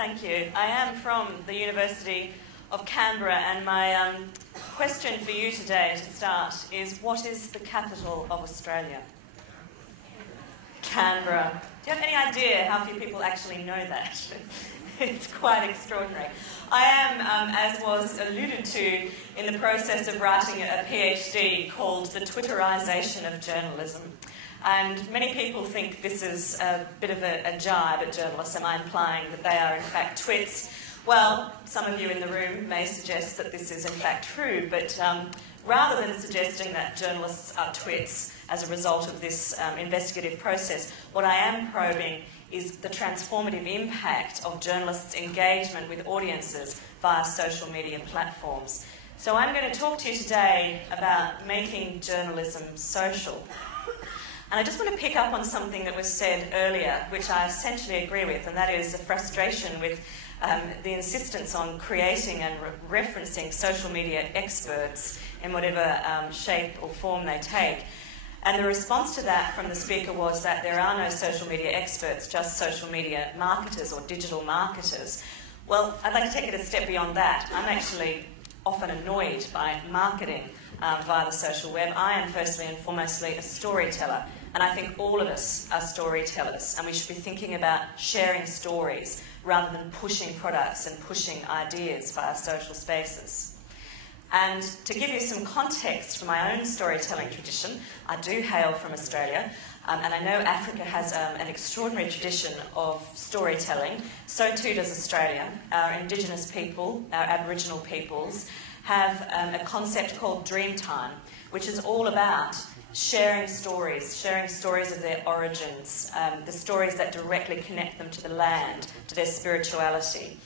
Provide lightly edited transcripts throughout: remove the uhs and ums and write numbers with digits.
Thank you. I am from the University of Canberra, and my question for you today to start is, what is the capital of Australia? Canberra. Do you have any idea how few people actually know that? It's quite extraordinary. I am, as was alluded to, in the process of writing a PhD called The Twitterisation of Journalism. And many people think this is a bit of a jibe at journalists. Am I implying that they are in fact twits? Well, some of you in the room may suggest that this is in fact true, but rather than suggesting that journalists are twits as a result of this investigative process, what I am probing is the transformative impact of journalists' engagement with audiences via social media platforms. So I'm going to talk to you today about making journalism social. And I just want to pick up on something that was said earlier, which I essentially agree with, and that is the frustration with the insistence on creating and referencing social media experts in whatever shape or form they take. And the response to that from the speaker was that there are no social media experts, just social media marketers or digital marketers. Well, I'd like to take it a step beyond that. I'm actually often annoyed by marketing via the social web. I am firstly and foremostly a storyteller, and I think all of us are storytellers, and we should be thinking about sharing stories rather than pushing products and pushing ideas via social spaces. And to give you some context for my own storytelling tradition, I do hail from Australia, and I know Africa has an extraordinary tradition of storytelling. So too does Australia. Our Indigenous people, our Aboriginal peoples, have a concept called Dreamtime, which is all about sharing stories of their origins, the stories that directly connect them to the land, to their spirituality.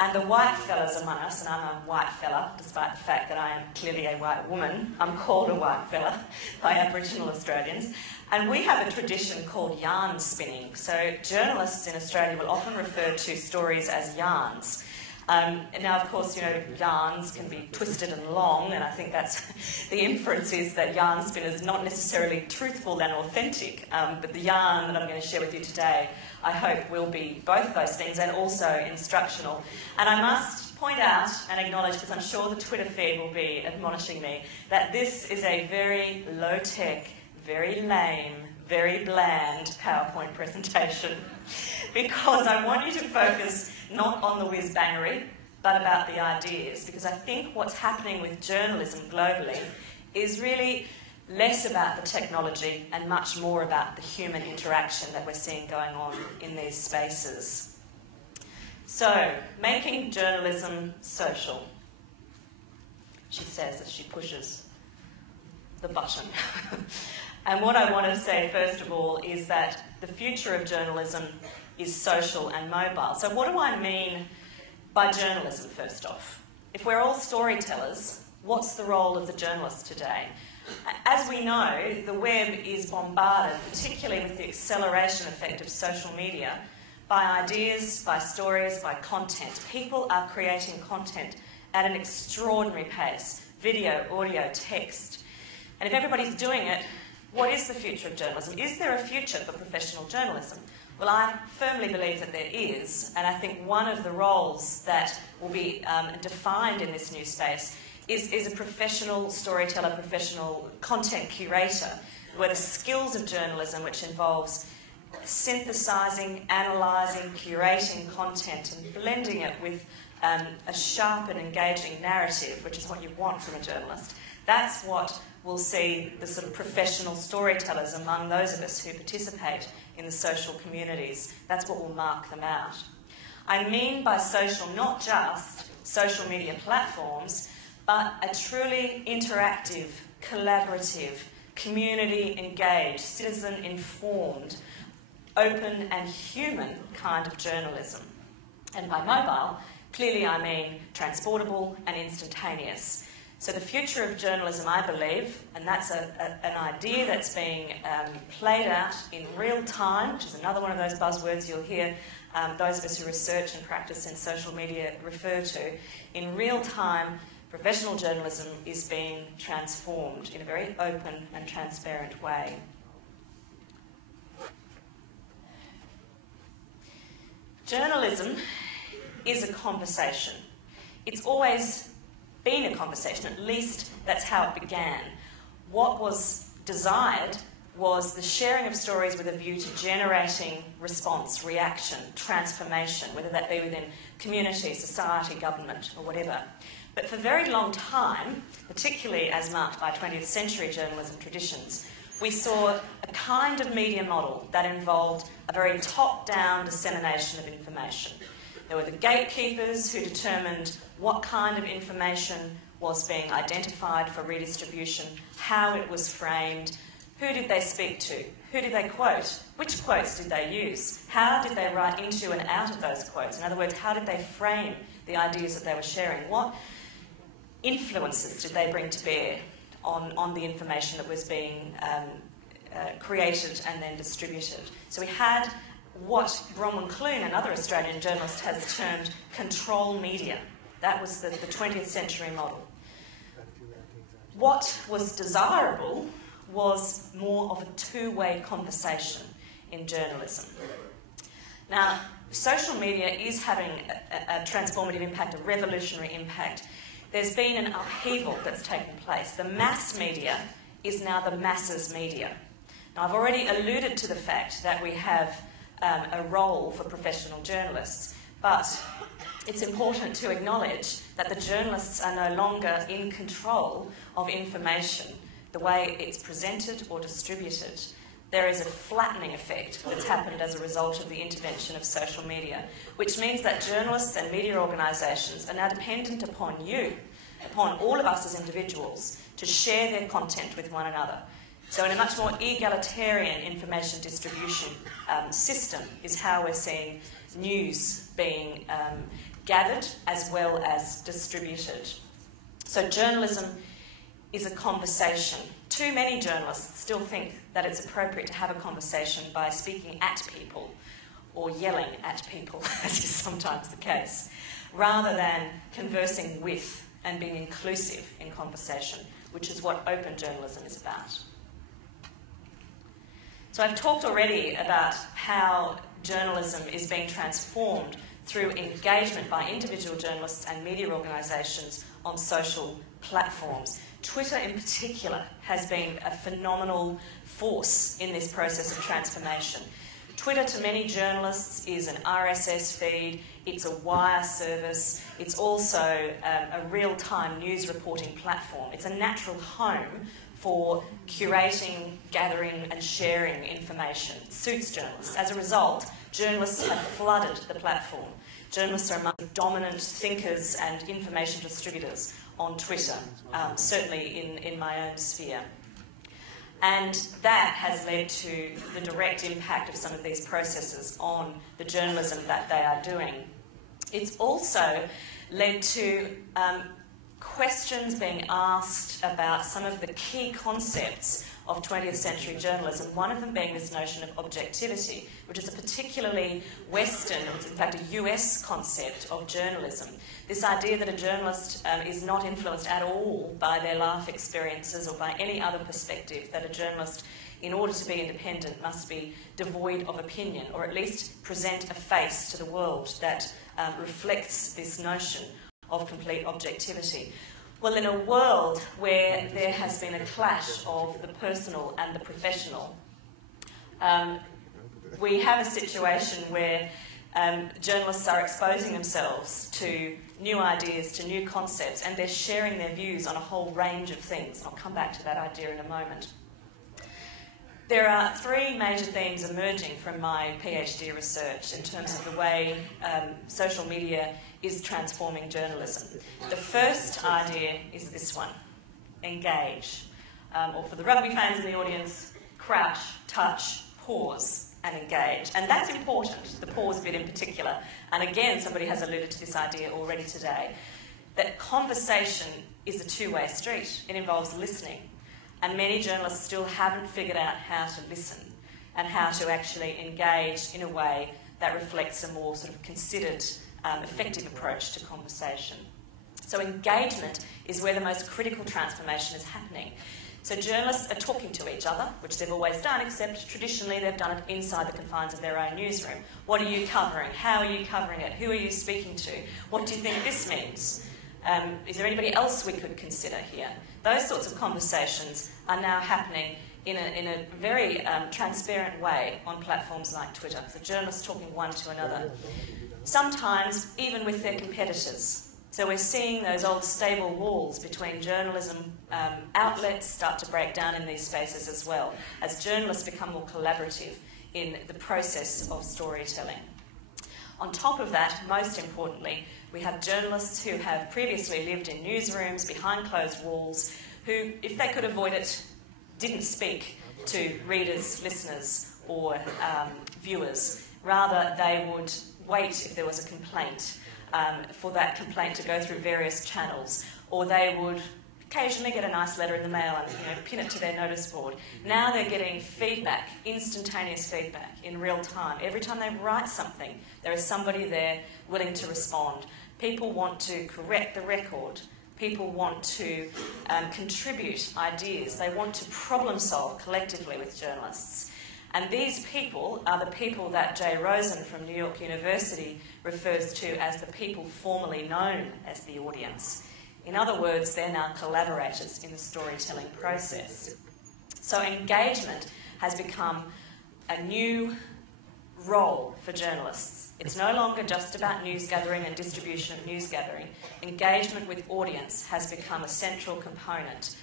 And the white fellas among us, and I'm a white fella, despite the fact that I am clearly a white woman, I'm called a white fella by Aboriginal Australians, and we have a tradition called yarn spinning. So journalists in Australia will often refer to stories as yarns. Now, of course, you know, yarns can be twisted and long, and I think that's the inference is that yarn spin is not necessarily truthful and authentic, but the yarn that I'm going to share with you today, I hope, will be both those things and also instructional. And I must point out and acknowledge, because I'm sure the Twitter feed will be admonishing me, that this is a very low-tech, very lame, very bland PowerPoint presentation, because I want you to focus not on the whiz-bangery, but about the ideas, because I think what's happening with journalism globally is really less about the technology and much more about the human interaction that we're seeing going on in these spaces. So, making journalism social, she says as she pushes the button. And what I want to say first of all is that the future of journalism is social and mobile. So what do I mean by journalism, first off? If we're all storytellers, what's the role of the journalist today? As we know, the web is bombarded, particularly with the acceleration effect of social media, by ideas, by stories, by content. People are creating content at an extraordinary pace: video, audio, text. And if everybody's doing it, what is the future of journalism? Is there a future for professional journalism? Well, I firmly believe that there is, and I think one of the roles that will be defined in this new space is a professional storyteller, professional content curator, where the skills of journalism, which involves synthesising, analysing, curating content and blending it with a sharp and engaging narrative, which is what you want from a journalist, that's what we'll see the sort of professional storytellers among those of us who participate in the social communities. That's what will mark them out. I mean by social not just social media platforms, but a truly interactive, collaborative, community-engaged, citizen-informed, open and human kind of journalism. And by mobile, clearly I mean transportable and instantaneous. So the future of journalism, I believe, and that's an idea that's being played out in real time, which is another one of those buzzwords you'll hear those of us who research and practice in social media refer to. In real time, professional journalism is being transformed in a very open and transparent way. Journalism is a conversation. It's always been a conversation, at least that's how it began. What was desired was the sharing of stories with a view to generating response, reaction, transformation, whether that be within community, society, government, or whatever. But for a very long time, particularly as marked by 20th century journalism traditions, we saw a kind of media model that involved a very top-down dissemination of information. There were the gatekeepers who determined what kind of information was being identified for redistribution, how it was framed, who did they speak to, who did they quote, which quotes did they use, how did they write into and out of those quotes. In other words, how did they frame the ideas that they were sharing? What influences did they bring to bear on the information that was being created and then distributed? So we had what Bronwyn Clune, another Australian journalist, has termed control media. That was the 20th century model. What was desirable was more of a two-way conversation in journalism. Now, social media is having a transformative impact, a revolutionary impact. There's been an upheaval that's taken place. The mass media is now the masses media. Now, I've already alluded to the fact that we have a role for professional journalists, but it's important to acknowledge that the journalists are no longer in control of information, the way it's presented or distributed. There is a flattening effect that's happened as a result of the intervention of social media, which means that journalists and media organisations are now dependent upon you, upon all of us as individuals, to share their content with one another. So in a much more egalitarian information distribution system is how we're seeing news being gathered as well as distributed. So journalism is a conversation. Too many journalists still think that it's appropriate to have a conversation by speaking at people or yelling at people, as is sometimes the case, rather than conversing with and being inclusive in conversation, which is what open journalism is about. So I've talked already about how journalism is being transformed through engagement by individual journalists and media organisations on social platforms. Twitter in particular has been a phenomenal force in this process of transformation. Twitter to many journalists is an RSS feed, it's a wire service, it's also a real-time news reporting platform. It's a natural home for curating, gathering and sharing information. It suits journalists. As a result, journalists have flooded the platform. Journalists are among the dominant thinkers and information distributors on Twitter, certainly in my own sphere. And that has led to the direct impact of some of these processes on the journalism that they are doing. It's also led to questions being asked about some of the key concepts of 20th century journalism, one of them being this notion of objectivity, which is a particularly Western, or in fact a US concept of journalism. This idea that a journalist is not influenced at all by their life experiences or by any other perspective, that a journalist, in order to be independent, must be devoid of opinion, or at least present a face to the world that reflects this notion of complete objectivity. Well, in a world where there has been a clash of the personal and the professional, we have a situation where journalists are exposing themselves to new ideas, to new concepts, and they're sharing their views on a whole range of things. I'll come back to that idea in a moment. There are three major themes emerging from my PhD research in terms of the way social media is transforming journalism. The first idea is this one: engage. Or for the rugby fans in the audience, crouch, touch, pause and engage. And that's important, the pause bit in particular. And again, somebody has alluded to this idea already today, that conversation is a two-way street. It involves listening. And many journalists still haven't figured out how to listen and how to actually engage in a way that reflects a more sort of considered, effective approach to conversation. So engagement is where the most critical transformation is happening. So journalists are talking to each other, which they've always done, except traditionally they've done it inside the confines of their own newsroom. What are you covering? How are you covering it? Who are you speaking to? What do you think this means? Is there anybody else we could consider here? Those sorts of conversations are now happening in a very transparent way on platforms like Twitter. So journalists talking one to another. Sometimes even with their competitors. So we're seeing those old stable walls between journalism outlets start to break down in these spaces as well, as journalists become more collaborative in the process of storytelling. On top of that, most importantly, we have journalists who have previously lived in newsrooms behind closed walls who, if they could avoid it, didn't speak to readers, listeners or viewers. Rather, they would wait if there was a complaint for that complaint to go through various channels, or they would occasionally get a nice letter in the mail and pin it to their notice board. Now they're getting feedback, instantaneous feedback in real time. Every time they write something, there is somebody there willing to respond. People want to correct the record. People want to contribute ideas. They want to problem solve collectively with journalists. And these people are the people that Jay Rosen from New York University refers to as the people formerly known as the audience. In other words, they're now collaborators in the storytelling process. So engagement has become a new role for journalists. It's no longer just about news gathering and distribution of news gathering. Engagement with audience has become a central component.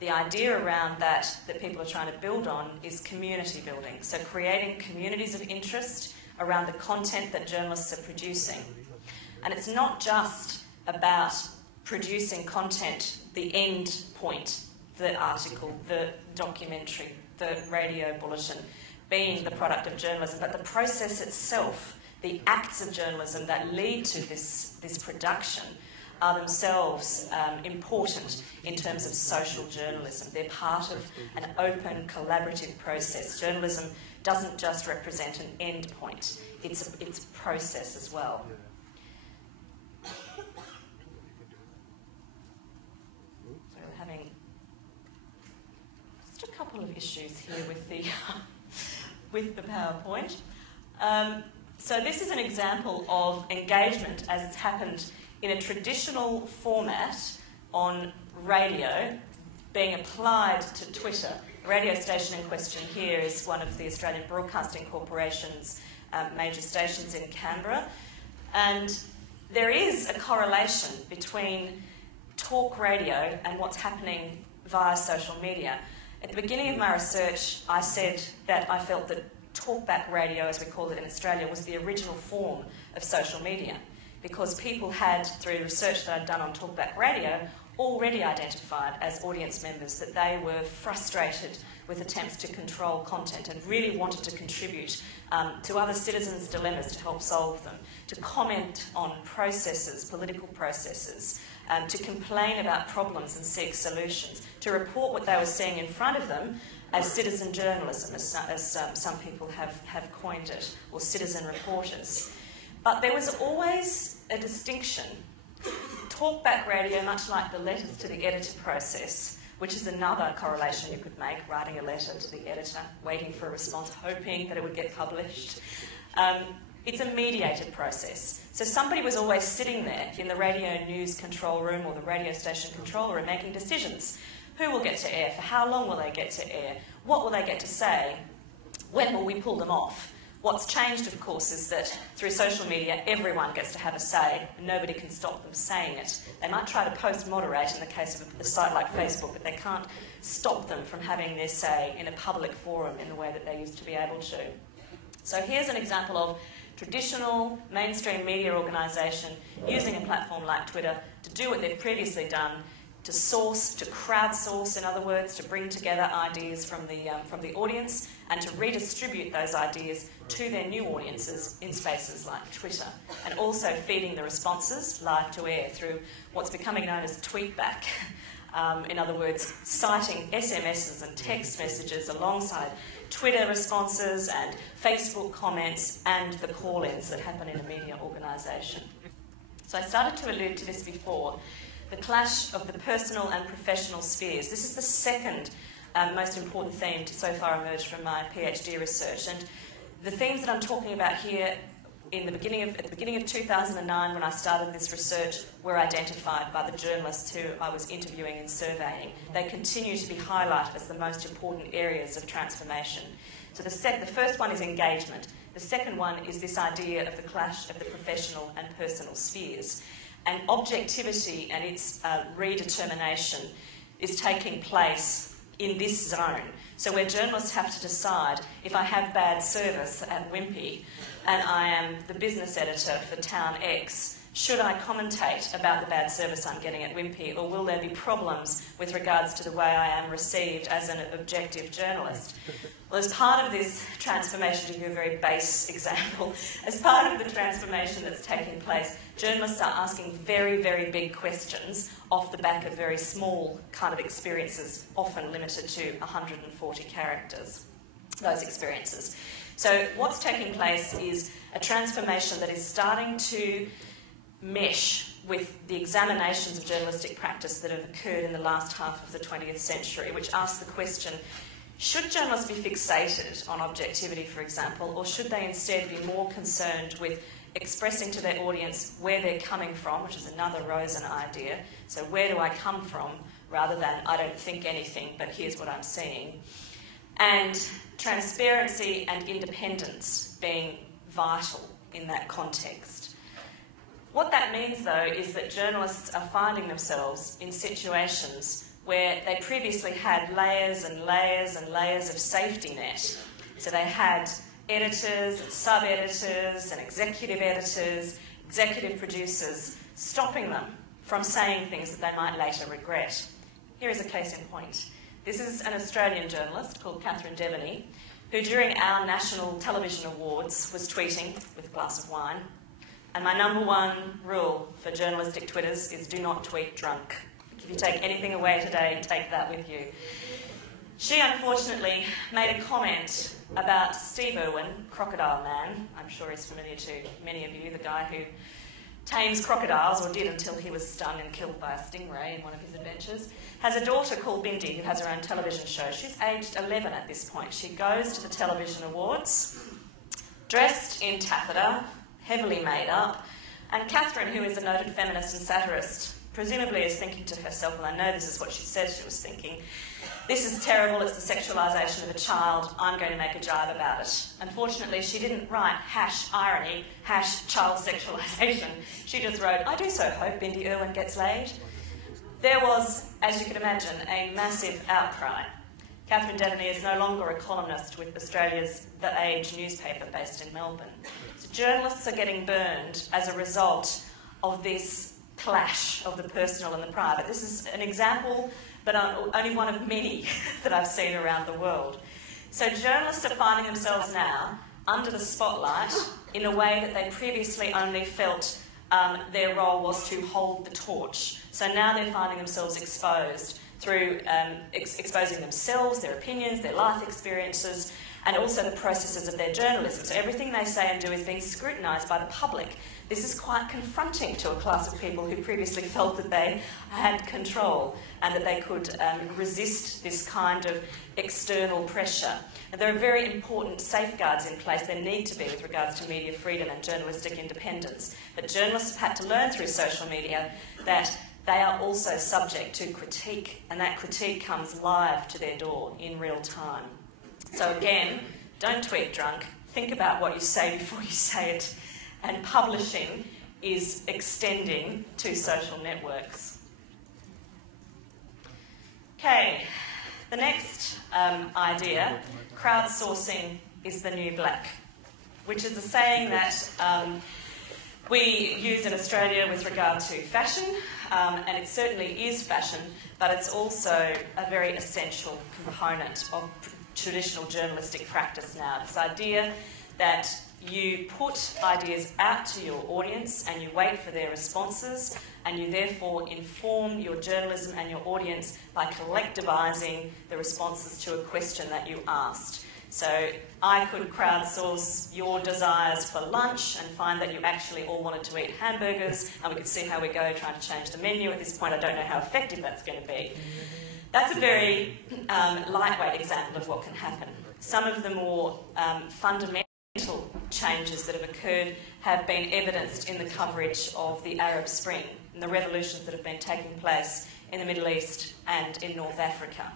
The idea around that people are trying to build on is community building. So creating communities of interest around the content that journalists are producing. And it's not just about producing content, the end point, the article, the documentary, the radio bulletin, being the product of journalism, but the process itself, the acts of journalism that lead to this production are themselves important in terms of social journalism. They're part of an open, collaborative process. Journalism doesn't just represent an end point, it's a process as well. So we're having just a couple of issues here with the, with the PowerPoint. So this is an example of engagement as it's happened in a traditional format on radio being applied to Twitter. The radio station in question here is one of the Australian Broadcasting Corporation's major stations in Canberra. And there is a correlation between talk radio and what's happening via social media. At the beginning of my research, I said that I felt that talkback radio, as we call it in Australia, was the original form of social media, because people had, through research that I'd done on talkback radio, already identified as audience members that they were frustrated with attempts to control content and really wanted to contribute to other citizens' dilemmas to help solve them, to comment on processes, political processes, to complain about problems and seek solutions, to report what they were seeing in front of them as citizen journalism, as some people have coined it, or citizen reporters. But there was always a distinction. Talkback radio, much like the letters to the editor process, which is another correlation you could make, writing a letter to the editor, waiting for a response, hoping that it would get published. It's a mediated process. So somebody was always sitting there in the radio news control room or the radio station control room making decisions. Who will get to air? For how long will they get to air? What will they get to say? When will we pull them off? What's changed, of course, is that through social media, everyone gets to have a say, and nobody can stop them saying it. They might try to post-moderate in the case of a site like Facebook, but they can't stop them from having their say in a public forum in the way that they used to be able to. So here's an example of traditional mainstream media organisation using a platform like Twitter to do what they've previously done, to source, to crowdsource, in other words, to bring together ideas from the audience and to redistribute those ideas to their new audiences in spaces like Twitter, and also feeding the responses live to air through what's becoming known as tweetback. In other words, citing SMSs and text messages alongside Twitter responses and Facebook comments and the call-ins that happen in a media organisation. So I started to allude to this before. the clash of the personal and professional spheres. This is the second most important theme to so far emerge from my PhD research. And the themes that I'm talking about here at the beginning of 2009, when I started this research, were identified by the journalists who I was interviewing and surveying. They continue to be highlighted as the most important areas of transformation. So the first one is engagement. The second one is this idea of the clash of the professional and personal spheres. And objectivity and its redetermination is taking place in this zone. So where journalists have to decide, if I have bad service at Wimpy and I am the business editor for Town X, should I commentate about the bad service I'm getting at Wimpy, or will there be problems with regards to the way I am received as an objective journalist? Well, as part of this transformation, to give you a very base example, as part of the transformation that's taking place, journalists are asking very, very big questions off the back of very small kind of experiences, often limited to 140 characters, those experiences. So what's taking place is a transformation that is starting to mesh with the examinations of journalistic practice that have occurred in the last half of the 20th century, which asks the question, should journalists be fixated on objectivity, for example, or should they instead be more concerned with expressing to their audience where they're coming from, which is another Rosen idea, so where do I come from, rather than I don't think anything, but here's what I'm seeing. And transparency and independence being vital in that context. What that means, though, is that journalists are finding themselves in situations where they previously had layers and layers and layers of safety net. So they had editors and sub-editors and executive editors, executive producers, stopping them from saying things that they might later regret. Here is a case in point. This is an Australian journalist called Catherine Devaney, who during our National Television Awards was tweeting with a glass of wine. And my number one rule for journalistic Twitters is do not tweet drunk. If you take anything away today, take that with you. She unfortunately made a comment about Steve Irwin, Crocodile Man. I'm sure he's familiar to many of you, the guy who tames crocodiles, or did until he was stung and killed by a stingray in one of his adventures. Has a daughter called Bindi who has her own television show. She's aged 11 at this point. She goes to the television awards, dressed in taffeta, heavily made up, and Catherine, who is a noted feminist and satirist, presumably is thinking to herself, and I know this is what she said she was thinking, this is terrible, it's the sexualisation of a child, I'm going to make a jibe about it. Unfortunately, she didn't write #irony, #child sexualisation. She just wrote, I do so hope Bindi Irwin gets laid. There was, as you can imagine, a massive outcry. Catherine Devaney is no longer a columnist with Australia's The Age newspaper based in Melbourne. So journalists are getting burned as a result of this clash of the personal and the private. This is an example, but only one of many that I've seen around the world. So journalists are finding themselves now under the spotlight in a way that they previously only felt their role was to hold the torch. So now they're finding themselves exposed through exposing themselves, their opinions, their life experiences, and also the processes of their journalism. So everything they say and do is being scrutinised by the public. This is quite confronting to a class of people who previously felt that they had control and that they could resist this kind of external pressure. And there are very important safeguards in place. There need to be with regards to media freedom and journalistic independence. But journalists have had to learn through social media that they are also subject to critique, and that critique comes live to their door in real time. So again, don't tweet drunk, think about what you say before you say it, and publishing is extending to social networks. Okay, the next idea, crowdsourcing is the new black, which is a saying that we use in Australia with regard to fashion, and it certainly is fashion, but it's also a very essential component of traditional journalistic practice now. This idea that you put ideas out to your audience and you wait for their responses, and you therefore inform your journalism and your audience by collectivising the responses to a question that you asked. So I could crowdsource your desires for lunch and find that you actually all wanted to eat hamburgers, and we could see how we go trying to change the menu. At this point, I don't know how effective that's going to be. That's a very lightweight example of what can happen. Some of the more fundamental changes that have occurred have been evidenced in the coverage of the Arab Spring and the revolutions that have been taking place in the Middle East and in North Africa.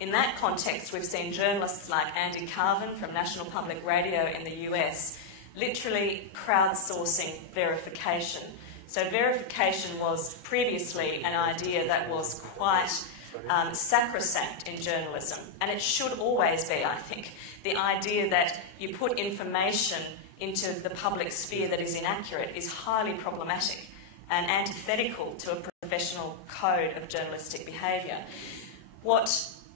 In that context, we've seen journalists like Andy Carvin from National Public Radio in the US literally crowdsourcing verification. So verification was previously an idea that was quite sacrosanct in journalism, and it should always be, I think. The idea that you put information into the public sphere that is inaccurate is highly problematic and antithetical to a professional code of journalistic behaviour. What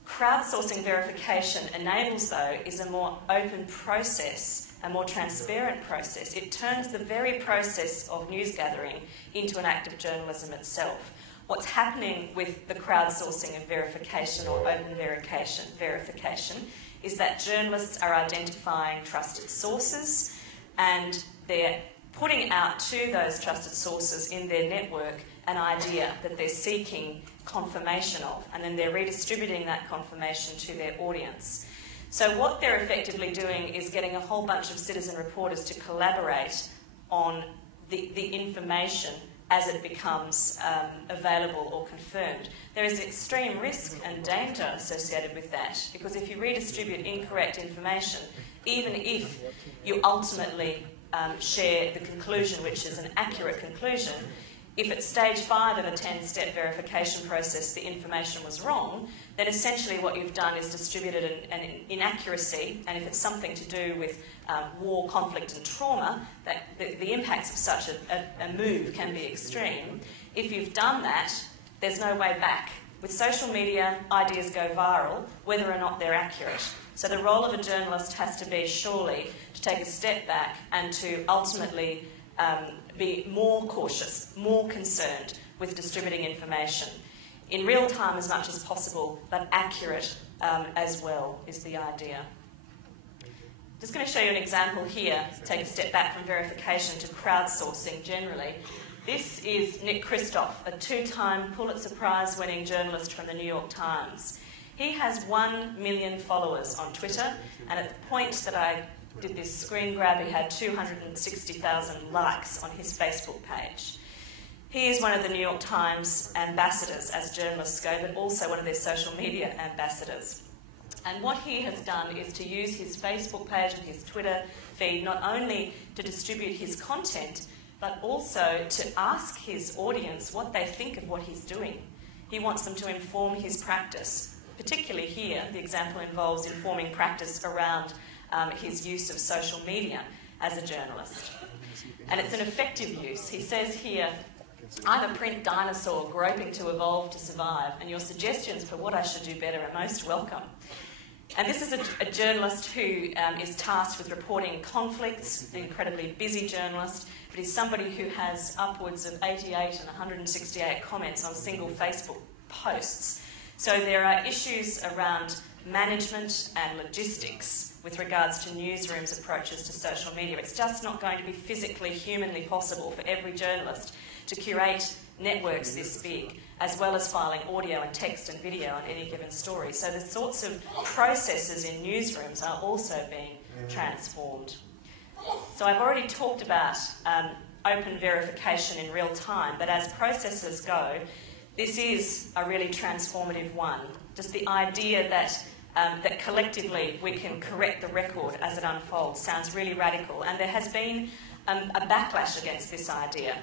crowdsourcing verification enables, though, is a more open process, a more transparent process. It turns the very process of news gathering into an act of journalism itself. What's happening with the crowdsourcing of verification or open verification is that journalists are identifying trusted sources, and they're putting out to those trusted sources in their network an idea that they're seeking confirmation of, and then they're redistributing that confirmation to their audience. So what they're effectively doing is getting a whole bunch of citizen reporters to collaborate on the information as it becomes available or confirmed. There is extreme risk and danger associated with that, because if you redistribute incorrect information, even if you ultimately share the conclusion, which is an accurate conclusion, if at stage 5 of a 10-step verification process the information was wrong, then essentially what you've done is distributed an inaccuracy, and if it's something to do with war, conflict and trauma, that the impacts of such a move can be extreme. If you've done that, there's no way back. With social media, ideas go viral, whether or not they're accurate. So the role of a journalist has to be surely to take a step back and to ultimately be more cautious, more concerned with distributing information in real time as much as possible, but accurate as well is the idea. Just going to show you an example here, take a step back from verification to crowdsourcing generally. This is Nick Kristof, a 2-time Pulitzer Prize-winning journalist from the New York Times. He has 1 million followers on Twitter, and at the point that I did this screen grab, he had 260,000 likes on his Facebook page. He is one of the New York Times ambassadors, as journalists go, but also one of their social media ambassadors. And what he has done is to use his Facebook page and his Twitter feed not only to distribute his content, but also to ask his audience what they think of what he's doing. He wants them to inform his practice. Particularly here, the example involves informing practice around his use of social media as a journalist. And it's an effective use. He says here, "I'm a print dinosaur groping to evolve to survive, and your suggestions for what I should do better are most welcome." And this is a journalist who is tasked with reporting conflicts, an incredibly busy journalist, but he's somebody who has upwards of 88 and 168 comments on single Facebook posts. So there are issues around management and logistics with regards to newsrooms' approaches to social media. It's just not going to be physically, humanly possible for every journalist to curate networks this big, as well as filing audio and text and video on any given story. So the sorts of processes in newsrooms are also being transformed. So I've already talked about open verification in real time, but as processes go, this is a really transformative one. Just the idea that that collectively we can correct the record as it unfolds sounds really radical, and there has been a backlash against this idea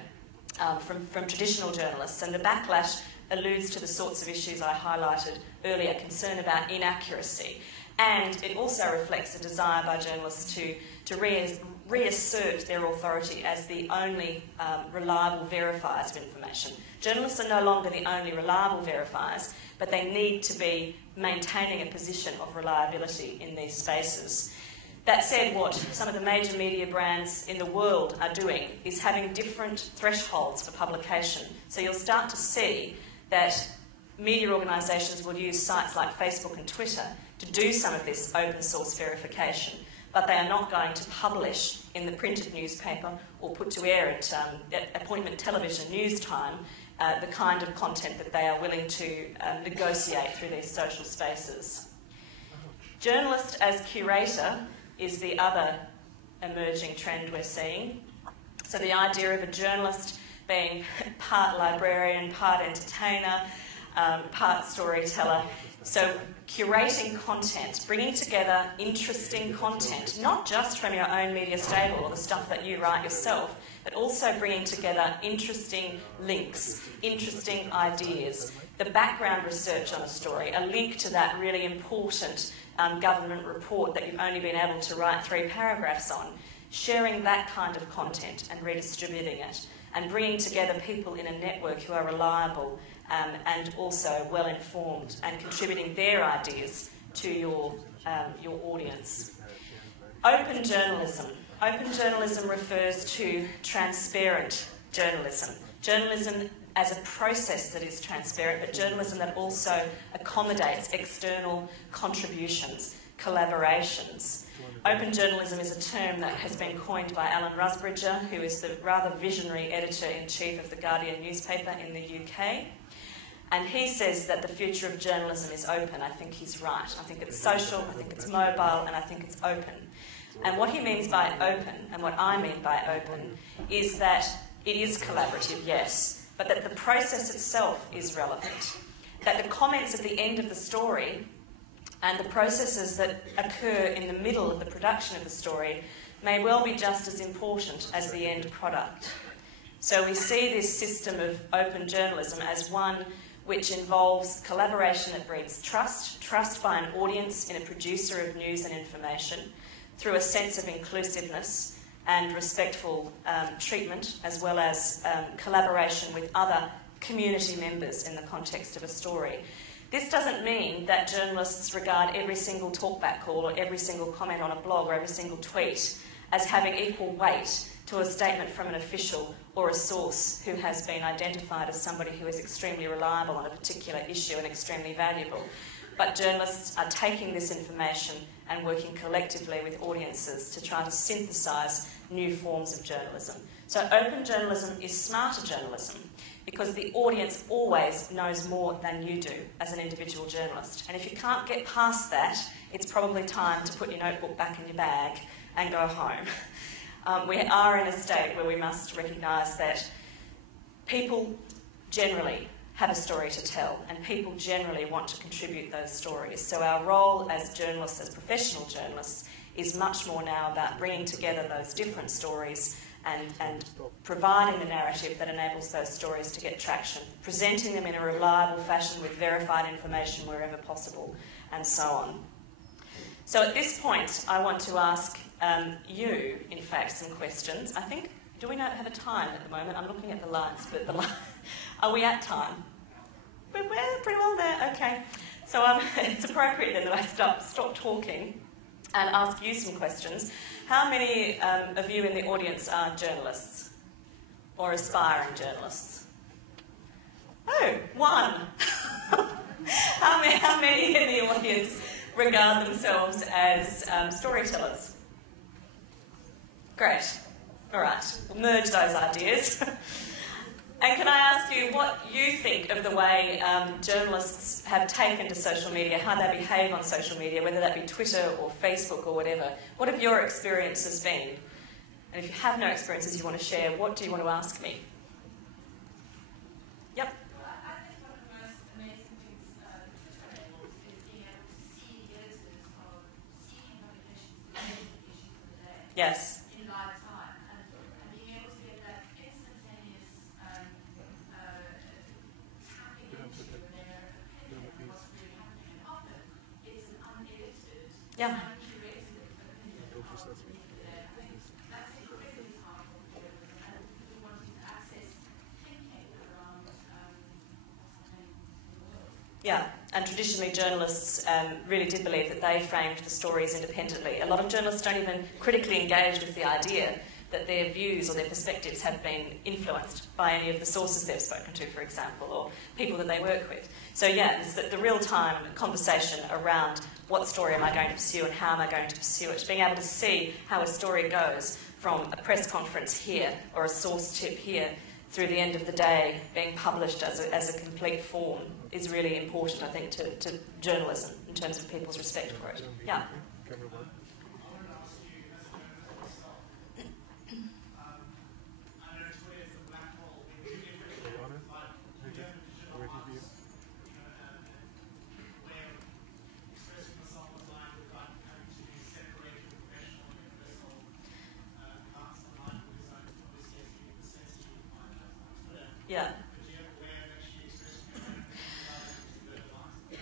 from traditional journalists, and the backlash alludes to the sorts of issues I highlighted earlier, concern about inaccuracy, and it also reflects a desire by journalists to reassert their authority as the only reliable verifiers of information. Journalists are no longer the only reliable verifiers, but they need to be maintaining a position of reliability in these spaces. That said, what some of the major media brands in the world are doing is having different thresholds for publication. So you'll start to see that media organisations will use sites like Facebook and Twitter to do some of this open source verification, but they are not going to publish in the printed newspaper or put to air at appointment television news time the kind of content that they are willing to negotiate through these social spaces. Journalist as curator is the other emerging trend we're seeing. So the idea of a journalist being part librarian, part entertainer, part storyteller. So curating content, bringing together interesting content, not just from your own media stable or the stuff that you write yourself, but also bringing together interesting links, interesting ideas, the background research on a story, a link to that really important government report that you've only been able to write 3 paragraphs on, sharing that kind of content and redistributing it, and bringing together people in a network who are reliable and also well-informed and contributing their ideas to your audience. Open journalism. Open journalism refers to transparent journalism. Journalism as a process that is transparent, but journalism that also accommodates external contributions, collaborations. Open journalism is a term that has been coined by Alan Rusbridger, who is the rather visionary editor-in-chief of the Guardian newspaper in the UK. And he says that the future of journalism is open. I think he's right. I think it's social, I think it's mobile, and I think it's open. And what he means by open, and what I mean by open, is that it is collaborative, yes, but that the process itself is relevant. That the comments at the end of the story and the processes that occur in the middle of the production of the story may well be just as important as the end product. So we see this system of open journalism as one which involves collaboration that breeds trust, trust by an audience in a producer of news and information, through a sense of inclusiveness and respectful treatment, as well as collaboration with other community members in the context of a story. This doesn't mean that journalists regard every single talkback call or every single comment on a blog or every single tweet as having equal weight to a statement from an official or a source who has been identified as somebody who is extremely reliable on a particular issue and extremely valuable. But journalists are taking this information and working collectively with audiences to try to synthesise new forms of journalism. So open journalism is smarter journalism because the audience always knows more than you do as an individual journalist. And if you can't get past that, it's probably time to put your notebook back in your bag and go home. We are in a state where we must recognise that people generally have a story to tell, and people generally want to contribute those stories. So our role as journalists, as professional journalists, is much more now about bringing together those different stories and providing the narrative that enables those stories to get traction, presenting them in a reliable fashion with verified information wherever possible, and so on. So at this point, I want to ask you, in fact, some questions. I think, do we not have a time at the moment? I'm looking at the lights, but are we at time? We're pretty well there, okay. So it's appropriate then that I stop talking and ask you some questions. How many of you in the audience are journalists or aspiring journalists? Oh, one. How many in the audience regard themselves as storytellers? Great. All right, we'll merge those ideas. And can I ask you what you think of the way journalists have taken to social media, how they behave on social media, whether that be Twitter or Facebook or whatever? What have your experiences been? And if you have no experiences you want to share, what do you want to ask me? Yep. Well, I think one of the most amazing things Twitter enables is being able to see the editors of seeking publications for the day. Yes. In live time. And being able to get that instantaneous tapping into their opinion of what's really happening. And often it's an unedited, uncurated opinion of the day. I think that's incredibly powerful for journalism, and we want to access thinking around what's happening in the world. Yeah, and traditionally journalists really did believe that they framed the stories independently. A lot of journalists don't even critically engage with the idea that their views or their perspectives have been influenced by any of the sources they've spoken to, for example, or people that they work with. So yeah, it's the real-time conversation around what story am I going to pursue and how am I going to pursue it. Being able to see how a story goes from a press conference here or a source tip here through the end of the day being published as a complete form is really important, I think, to journalism in terms of people's respect for it. Yeah. Yeah.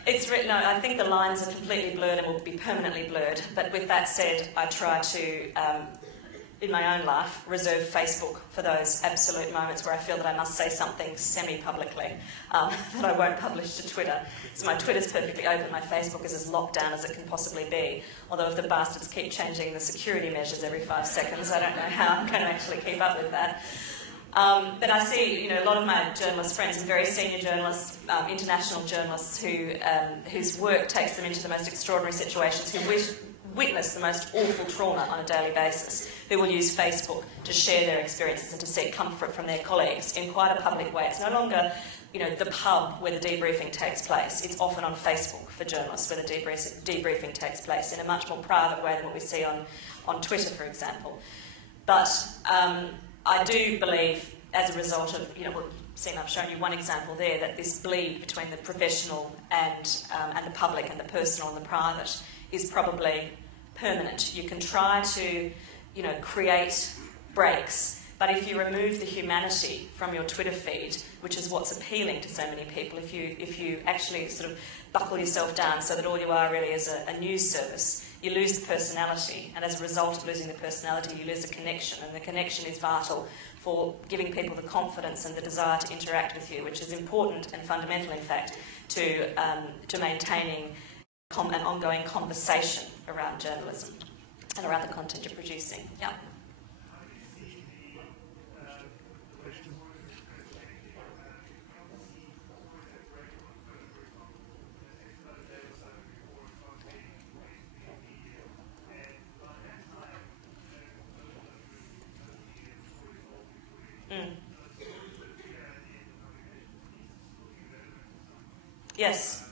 It's written, no, I think the lines are completely blurred and will be permanently blurred, but with that said, I try to, in my own life, reserve Facebook for those absolute moments where I feel that I must say something semi-publicly that I won't publish to Twitter. So my Twitter's perfectly open, my Facebook is as locked down as it can possibly be, although if the bastards keep changing the security measures every 5 seconds, I don't know how I'm going to actually keep up with that. But I see, a lot of my journalist friends, very senior journalists, international journalists whose work takes them into the most extraordinary situations, who witness the most awful trauma on a daily basis, who will use Facebook to share their experiences and to seek comfort from their colleagues in quite a public way. It's no longer, the pub where the debriefing takes place. It's often on Facebook for journalists where the debriefing takes place in a much more private way than what we see on Twitter, for example. But I do believe, as a result of, I've shown you one example there, that this bleed between the professional and the public and the personal and the private is probably permanent. You can try to, create breaks, but if you remove the humanity from your Twitter feed, which is what's appealing to so many people, if you actually sort of buckle yourself down so that all you are really is a news service, you lose the personality, and as a result of losing the personality, you lose the connection, and the connection is vital for giving people the confidence and the desire to interact with you, which is important and fundamental, in fact, to maintaining an ongoing conversation around journalism and around the content you're producing. Yeah. Yes.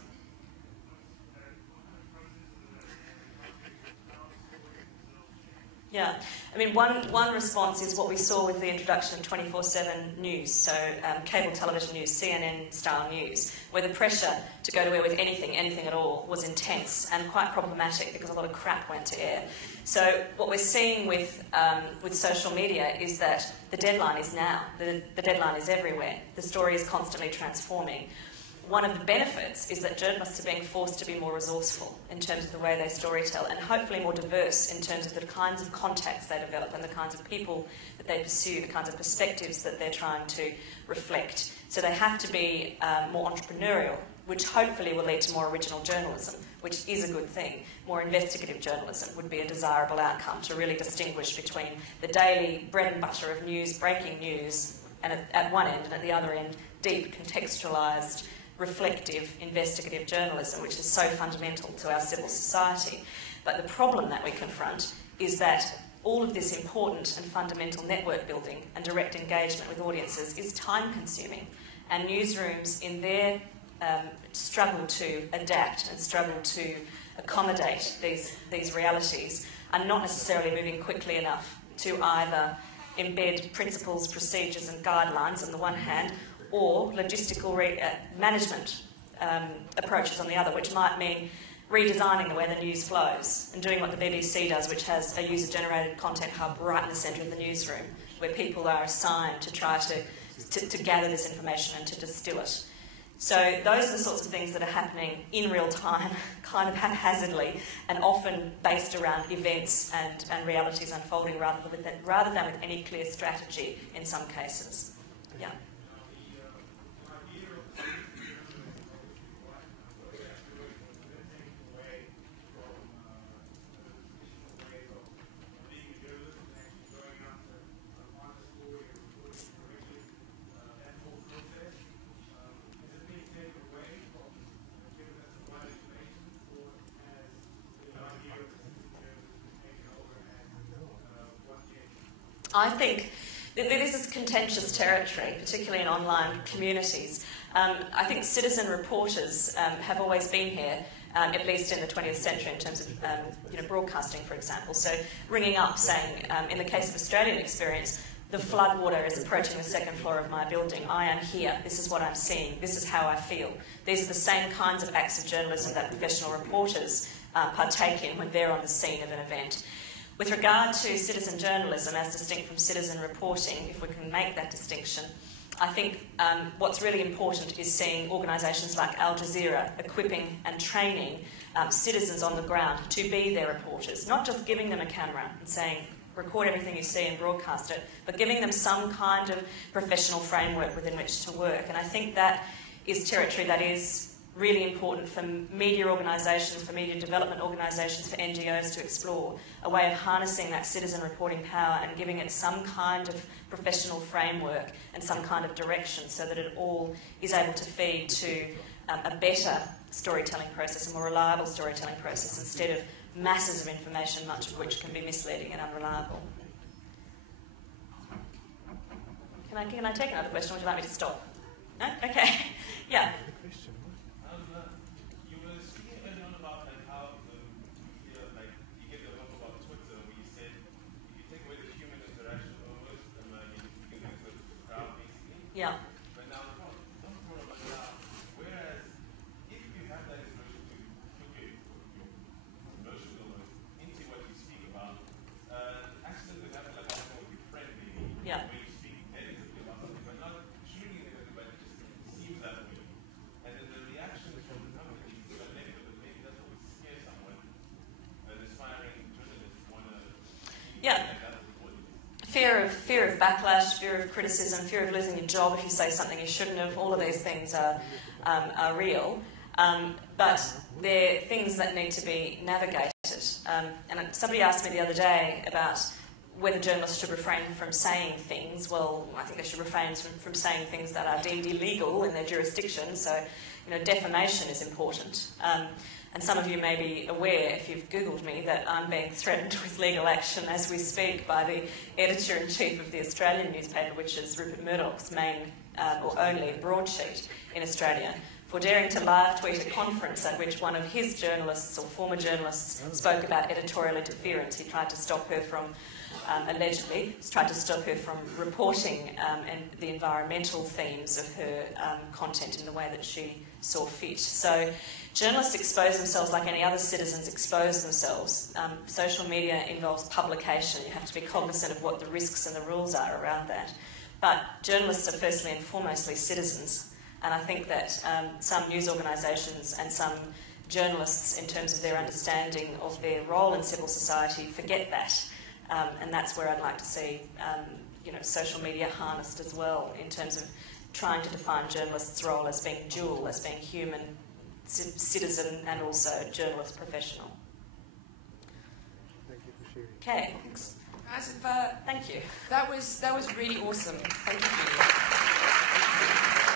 Yeah. I mean, one response is what we saw with the introduction of 24/7 news, so cable television news, CNN-style news, where the pressure to go to air with anything at all was intense and quite problematic because a lot of crap went to air. So what we're seeing with social media is that the deadline is now. The deadline is everywhere. The story is constantly transforming. One of the benefits is that journalists are being forced to be more resourceful in terms of the way they storytell, and hopefully more diverse in terms of the kinds of contacts they develop and the kinds of people that they pursue, the kinds of perspectives that they're trying to reflect. So they have to be more entrepreneurial, which hopefully will lead to more original journalism, which is a good thing. More investigative journalism would be a desirable outcome to really distinguish between the daily bread and butter of news, breaking news, and at one end, and at the other end, deep, contextualised, reflective, investigative journalism, which is so fundamental to our civil society. But the problem that we confront is that all of this important and fundamental network building and direct engagement with audiences is time-consuming, and newsrooms, in their struggle to adapt and struggle to accommodate these realities, are not necessarily moving quickly enough to either embed principles, procedures and guidelines on the one hand, or logistical management approaches on the other, which might mean redesigning the way the news flows and doing what the BBC does, which has a user-generated content hub right in the centre of the newsroom, where people are assigned to try to gather this information and to distill it. So those are the sorts of things that are happening in real time, kind of haphazardly, and often based around events and realities unfolding rather than with any clear strategy in some cases. Yeah. I think that this is contentious territory, particularly in online communities. I think citizen reporters have always been here, at least in the 20th century, in terms of broadcasting, for example. So ringing up saying, in the case of Australian experience, the floodwater is approaching the second floor of my building. I am here. This is what I'm seeing. This is how I feel. These are the same kinds of acts of journalism that professional reporters partake in when they're on the scene of an event. With regard to citizen journalism, as distinct from citizen reporting, if we can make that distinction, I think what's really important is seeing organisations like Al Jazeera equipping and training citizens on the ground to be their reporters, not just giving them a camera and saying, record everything you see and broadcast it, but giving them some kind of professional framework within which to work. And I think that is territory that is really important for media organisations, for media development organisations, for NGOs to explore, a way of harnessing that citizen reporting power and giving it some kind of professional framework and some kind of direction so that it all is able to feed to a better storytelling process, a more reliable storytelling process, instead of masses of information, much of which can be misleading and unreliable. Can I take another question, or would you like me to stop? No? Okay. Yeah. You were speaking earlier on about how you gave the example about Twitter, where you said if you take away the human interaction almost, you can get the crowd basically. Yeah. But now, whereas if you have that information to put your emotion almost into what you speak about, accident would happen like I with your friend maybe. Yeah. Where you speak negatively about something, but not truly negatively, but it just seems that way. And then the reaction from the company is negative, but maybe that's what would scare someone. An aspiring journalist want to Yeah. Fear of backlash, fear of criticism, fear of losing your job if you say something you shouldn't have. All of these things are real, but they're things that need to be navigated. And somebody asked me the other day about whether journalists should refrain from saying things. Well, I think they should refrain from saying things that are deemed illegal in their jurisdiction. So, defamation is important. And some of you may be aware, if you've Googled me, that I'm being threatened with legal action as we speak by the editor-in-chief of the Australian newspaper, which is Rupert Murdoch's main or only broadsheet in Australia, for daring to live tweet a conference at which one of his journalists or former journalists spoke about editorial interference. He tried to stop her from, allegedly, tried to stop her from reporting and the environmental themes of her content in the way that she saw fit. So journalists expose themselves like any other citizens expose themselves. Social media involves publication. You have to be cognizant of what the risks and the rules are around that. But journalists are firstly and foremostly citizens. And I think that some news organisations and some journalists, in terms of their understanding of their role in civil society, forget that. And that's where I'd like to see social media harnessed as well, in terms of trying to define journalists' role as being dual, as being human, citizen, and also journalist professional. Thank you for sharing. Okay, thanks. Thank you. Thank you. That was really awesome. Thank you.